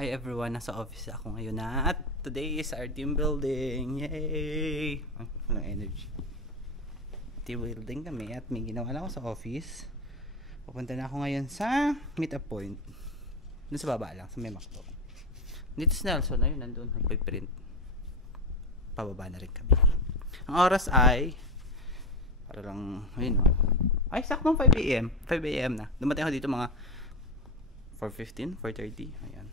Hi everyone, nasa office ako ngayon na at today is our team building. Yay! Walang energy. Team building kami at may ginawa lang ako sa office. Pupunta na ako ngayon sa meet up point. Doon sa baba lang, sa may McDo. Dito si Nelson, ayun, nandun, nagpiprint. Pababa na rin kami. Ang oras ay, para lang, ayun o. Ay, saktong 5 a.m. 5 a.m. na. Dumating ako dito mga 4:15, 4:30. Ayan.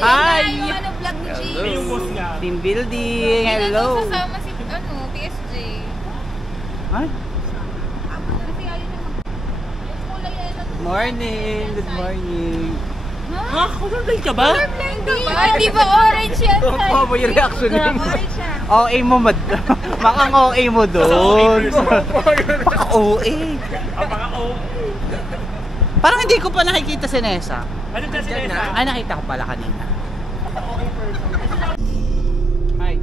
Hi! Yung vlog ni James. Team building. Hello. Sasama si PSG. Ay? Kasi ayun yung kulay yan. Good morning. Good morning. Ha? Colorblind ka ba? Hindi ba orange yan? Ano ba yung reaction niya? Orange yan. OA mo, makang OA mo doon. OA. Mga OA. Parang hindi ko pa nakikita si Nessa. Ano ka sila na? Ay, nakita ko pala kanina. Hi.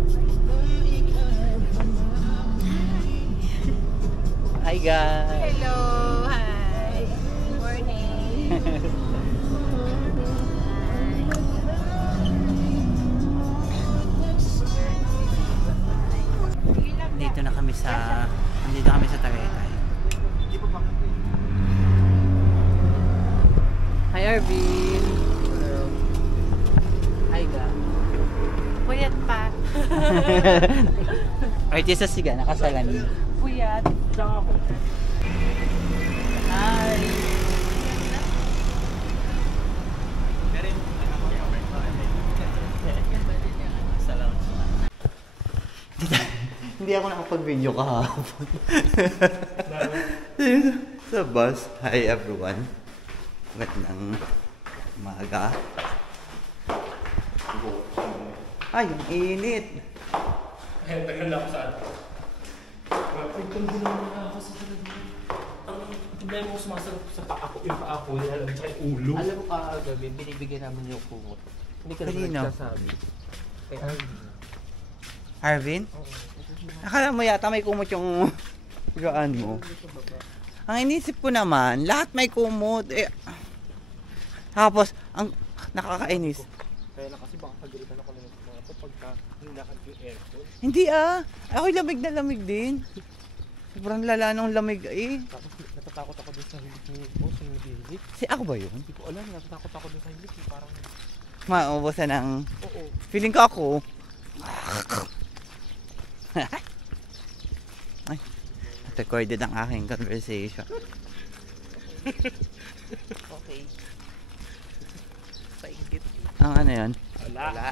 Hi guys. Hello. Hi. Good morning. Nandito kami sa Tagaytay. Hi Arvin. Hello. Hi ga. Puyat pa. Artista siga, nakasalan. Puyat. Saka ako. Hi. Hindi ako nakapag-video kahapon. Sa bus. Hi everyone. Magandang umaga. Ay, ang init. Ay, tagal na ako saan. Ay, kundi naman ako sa talaga. Ang problema ko sumasarap sa paa ko, yung paa ko, nilalam tsaka yung ulo. Alam mo kagabi, binibigyan namin yung kumot. Hindi ka naman Kanino? nagsasabi. Kay Arvin. Arvin? Akala mo yata may kumot yung gaan mo. Ang inisip ko naman, lahat may kumot. Tapos, ang nakakainis. Kaya lang kasi baka pagalitan ako ng mga to pagka nilakad yung aircon. Hindi ako'y lamig na lamig din. Sobrang lala nung lamig Tapos natatakot ako dun sa hilik ni boss, yung nag-hilik. Si ako ba yun? Hindi ko alam, natatakot ako dun sa hilik. Parang, Maubusan ng... oo. Feeling ko ako. Ay, recorded ang aking conversation. Okay. Paingit. Ang ano yun? Wala.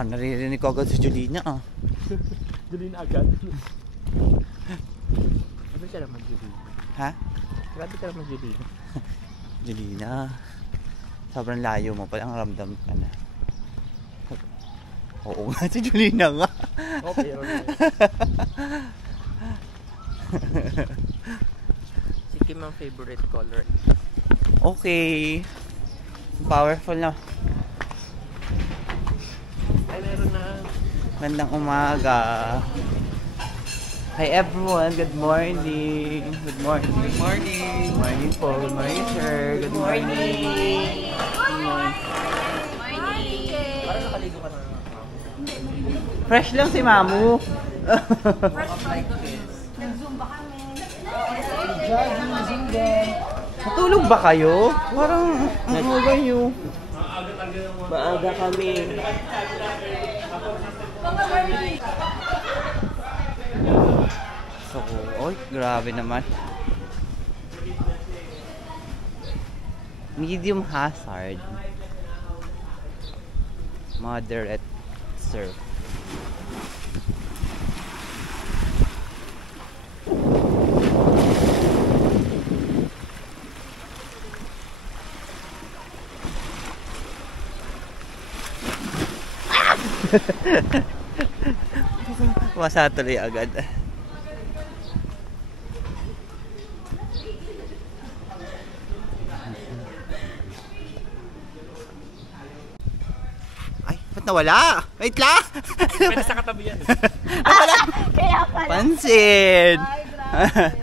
Naririnig ko agad si Julina Dali na agad. Grabe siya naman, Julie. Ha? Grabe ka naman, Julie. Julina. Sobrang layo mo, palang ramdam ka na. Oo nga, si Julina nga. Okay. Si Kim ang favorite color. Okay. Powerful na. Ay, meron na. Magandang umaga. Hi everyone, good morning. Good morning. Good morning. Good morning po. Good morning sir. Good morning. Good morning. Parang nakaligo ka na. Fresh lang si Mamu. Nag-zumba kami. Natulog ba kayo? Parang ano kayo? Maaga kami. So, oy, grabe naman. Medium hazard. Moderate surf. Masa tuloy agad. Ay, ba't nawala? Wait lang! Pwede sa katabi yan. Wala! Kaya pala. Pansin! Ay, grabe.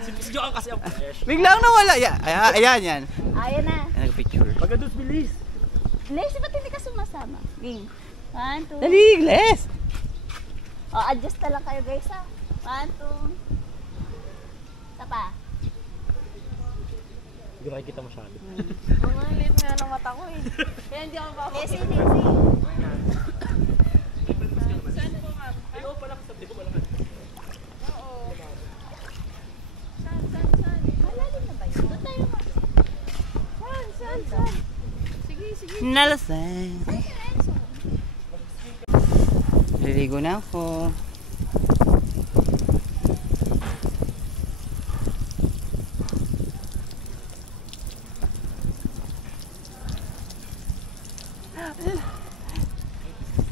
Si Joan kasi ang fresh. Biglang nawala. Ayan, yan. Ayan na. Yan, nag-picture. Pagkadus, bilis. Leslie, ba't hindi ka sumasama? Game. 1, 2. Dali, Les! O, adjust na lang kayo guys ha. 1, 2. Isa pa. Hindi makikita masyado. Ang lit nga ng mata ko eh. Kaya hindi ako Leslie, Leslie. Saan po ma'am? Ayaw pala sa tipo pala ka. Oo. Saan? Malalim na ba yun? Doon tayo ma. Saan? Sige. Nalasang. Liligo na ako.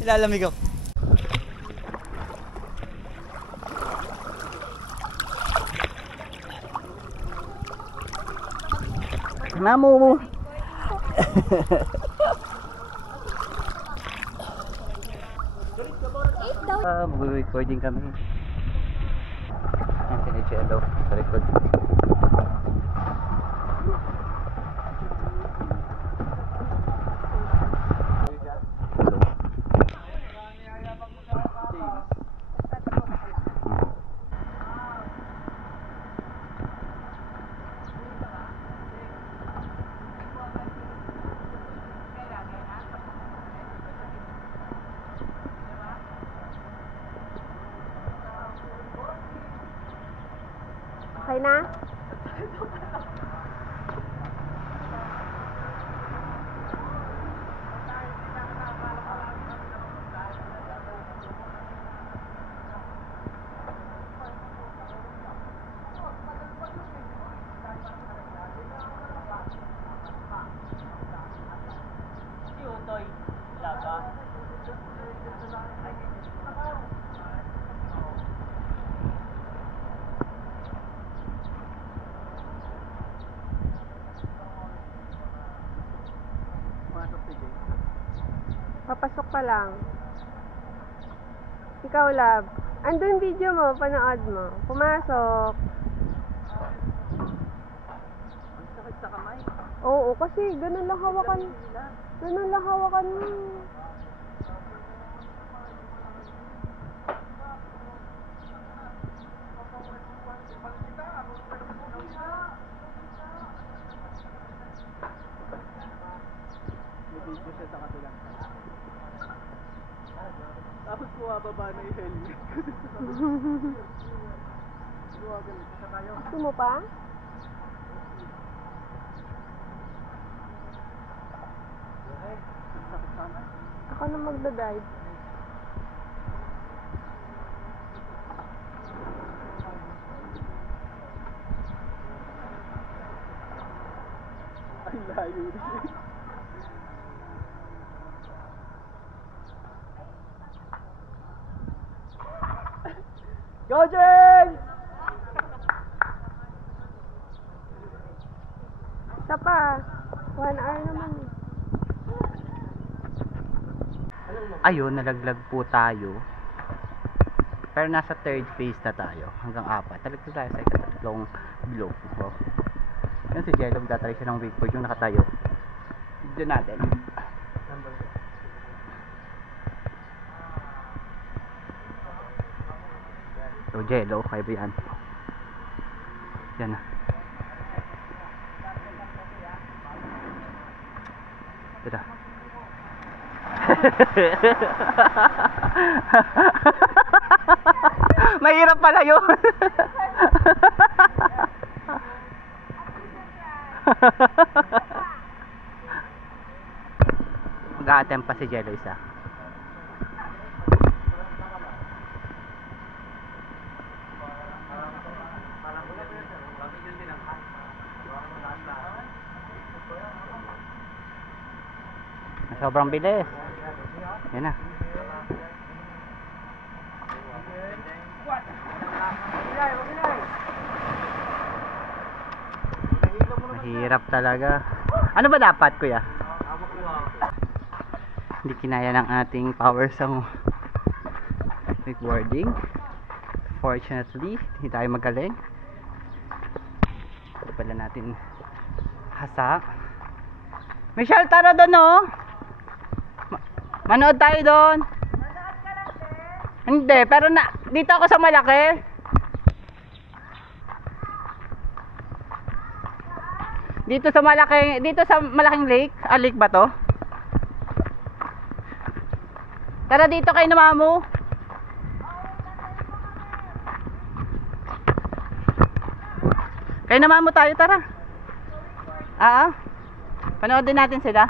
Ilalamig ako. Mamu. Mag-recording kami. Ang sinechelo sa likod. Okay na? Papasok pa lang. Ikaw, love. Andun video mo, panood mo. Pumasok. Ang sakit sa kamay. Oo, kasi ganun lang hawakan. Ganun lang hawakan mo. Video siya sa kabilang. Tapos bumababa na yung helmet. Gusto mo pa? Ako na magdadrive. Ang layo rin. Go, Jen! Isa pa. 1 hour naman. Ayun, nalaglag po tayo. Pero nasa third phase na tayo. Hanggang 4. Talaglag tayo sa ikatatlong block. So, yun si Jello, magtatry siya ng wakeboard yung nakatayo. Video natin. So, Jello, kaya ba yan? Yan na. Ito. Mahirap pala yun. Mag-a-attempt pa si Jello isa. Sobrang bilis. Yan na. Mahirap talaga. Ano ba dapat, kuya? Hindi kinaya ng ating power sa wakeboarding. Fortunately, hindi tayo magaling. pala natin hasa. Michelle, tara doon oh. Manood tayo doon. Hindi, pero dito ako sa malaki. Dito sa malaking lake. Ah, lake ba to? Tara dito kay na Mamo. Kay na Mamo tayo, tara. Panoodin natin sila.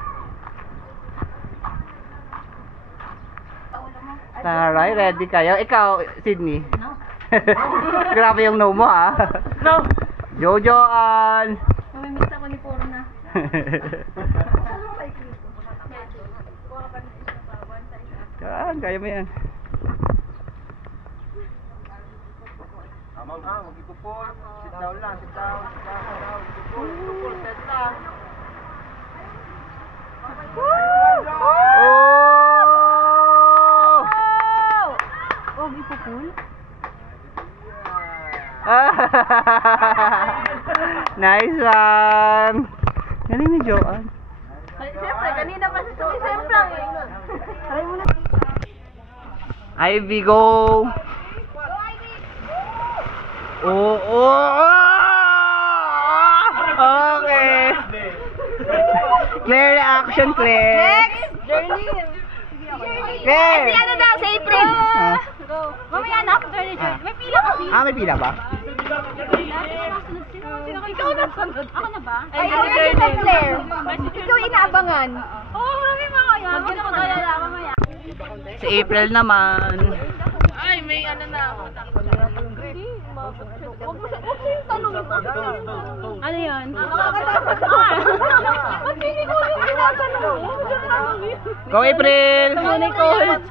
Taray, ready kayo? Ikaw, Sydney? No. Grabe yung no mo ah. No! Jojoan! Mamimiss ako ni Purna. Yan, kaya mo yan. Ma'am, mag-ipupol. Sit down lang, sit down. Ipupol, set lang. Oh! Ipupul? Nice one! Galing ni Joanne. Siyempre, kanina pa siya siyempre eh. Try mo na. Ivy, go! Okay! Claire, reaction, Claire! Next! Jerlyn! Claire! Si ano daw, si April! Mamaya na after ni Jerlyn. May pila kasi. May pila ba? Ikaw na sunod. Ako na ba? Ay, si Claire. Ikaw inaabangan. Oo, marami mga kaya. Huwag ako nalala mamaya. Si April naman. Ay, may ano na ako. Huwag mo yung tanong. Ano yun? Nakakatakot ka. Ba't hindi ko yung tinatanong mo? Go, April! Badminton.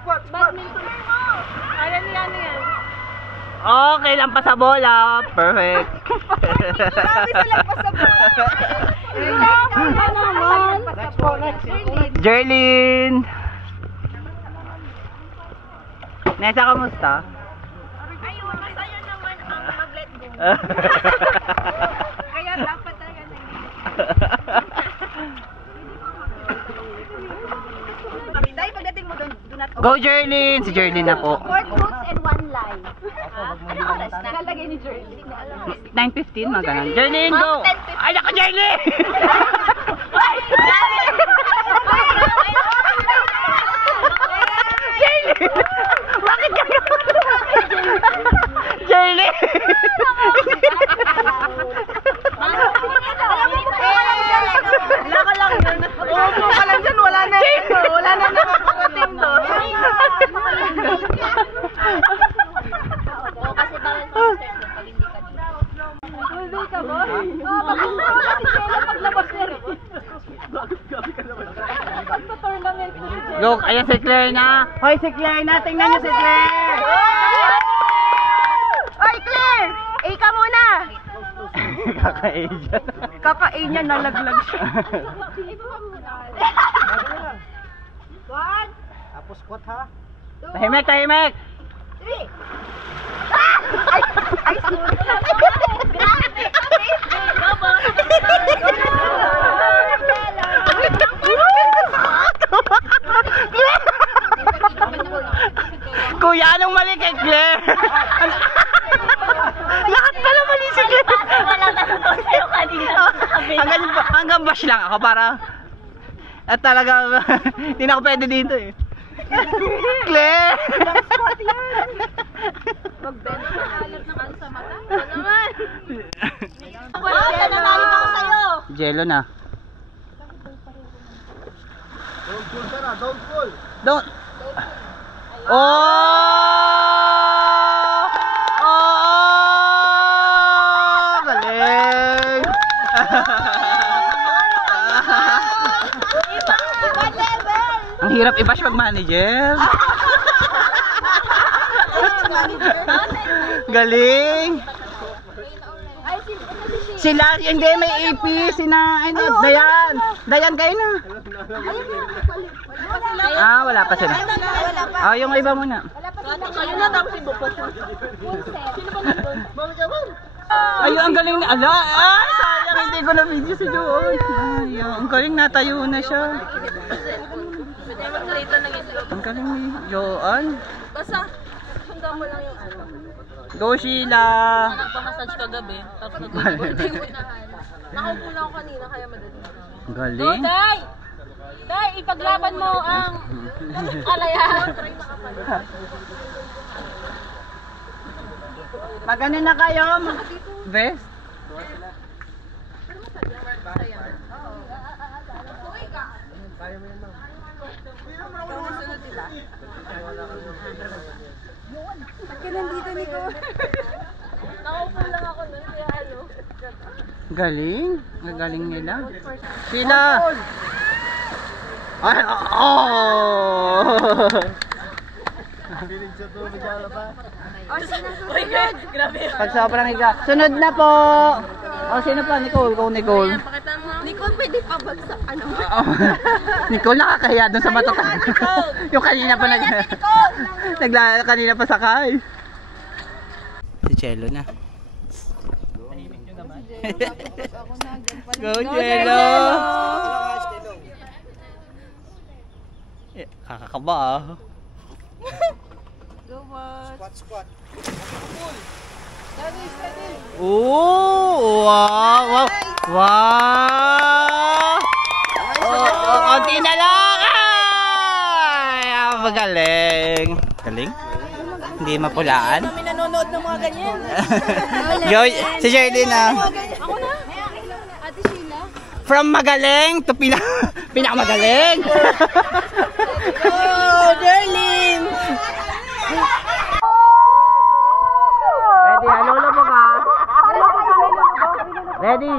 Ayan yan. Okay, lampas sa bola. Perfect. Grabe sa lampas sa bola. Ano naman? Jerlyn! Nessa, kamusta? Ayun, masaya naman ang mag-let go. Kaya dapat talaga Dahil pagdating mo doon, do not Go, Jerlyn! Si Jerlyn na po. 4 truths and 1 lie. Ano oras na? Nakalagay ni Jerlyn. 9:15, mga ganun. Jerlyn, go! Ay, naka, Jerlyn! Jerlyn! Bakit ka Jerlyn! Wala ka lang yun. Umupo ka lang dyan, wala na ito. Wala na nakakarating doon. Kasi bawal sa pag hindi ka dito. Hindi ka ba? Bakit mo kasi Jella paglabas niya rin? Pagpa-tournament ko si Jella. Go, ayan si Claire na. Hoy, si Claire na. Tingnan niyo si Claire. Oy, Claire! Ka muna! Kaka-A dyan. Kaka-A niya, nalaglag siya. One, Tapos squat ha. Tahimik, tahimik. 3. Ay, sunod na po. Grabe. Kuya, anong mali kay Claire? Lahat pala mali si Claire. Wala na doon sa'yo kanina. Hanggang bash lang ako para at talagang hindi na ako pwede dito eh. Claire! Mag-bend ka na. Alat ng ano sa mata? Ano naman? Nananalig ako sa'yo. Jello na. Don't pull ka na, don't pull. Don't. Oh! Oh! Galing! Ibang level. Ang hirap i-bash pag manager. Galing! Ay, Sila, hindi may AP, sina, ano, Dayan. Dayan kayo na. Wala pa sila. Yung iba muna. Kayo na tapos ibukot mo. Full set. Sino ba nandun? Ay, ang galing na. Ala, sayang hindi ko na video si Joan. Ay, ang galing natayo na siya. Pwede mag-rito ng itlog. Ang galing ni Joan. Basta, sundan mo lang yung ano. Go Sheila! Nagpa-massage kagabi, tapos nag-birthday mo na. Nakaupo lang ako kanina, kaya madali lang. Ang galing. Day! Day, ipaglaban mo ang alayahan. Magano na kayo? Best? Ba't ka nandito, Nico? Nakaupo lang ako nun, kaya ano. Galing. Ang galing nila. Sheila! Ay, oh! Uy, grabe. Pag sobrang higa. Sunod na po! Oh, sino pa? Nicole. Go, Nicole. Nicole, pwede pa bagsak, ano? Nicole, nakakahiya doon sa matatag. Yung kanina pa kanina pa sakay. Si Chelo na. Go, Chelo! Kakakaba ah. Squat. Oh, wow! Wow! Oh, konti na lang! Ay, magaling. Galing? Hindi mapulaan? Kami nanonood ng mga ganyan. Yo, si Sherlyn na. Ako na? Ate Sheila? From magaling to pinakamagaling. Oh, Darlene! Ready, halolo mo ka? Ready?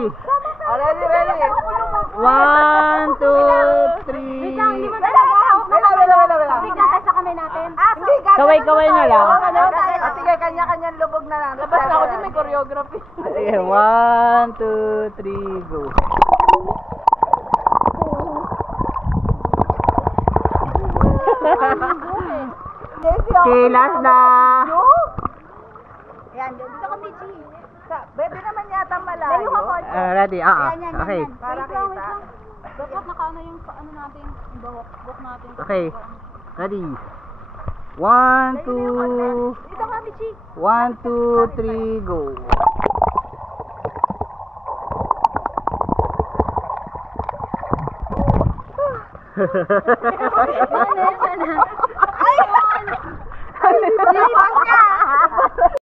Ready. 1, 2, 3. Nagtatasa kami natin. Kaway-kaway na lang. Sige, kanya-kanyang lubog na lang. Labas na ako din, may choreography. Sige, 1, 2, 3, go. Okay, last na. Yan, dito ka, Pichi. Pwede naman yata malayo. Layo ka, Coach. Ready? Okay. Para kita. Dapat nakaano yung ano natin, yung buhok natin. Okay. Ready? 1, 2. Dito ka, Pichi. 1, 2, 3, go. Sana.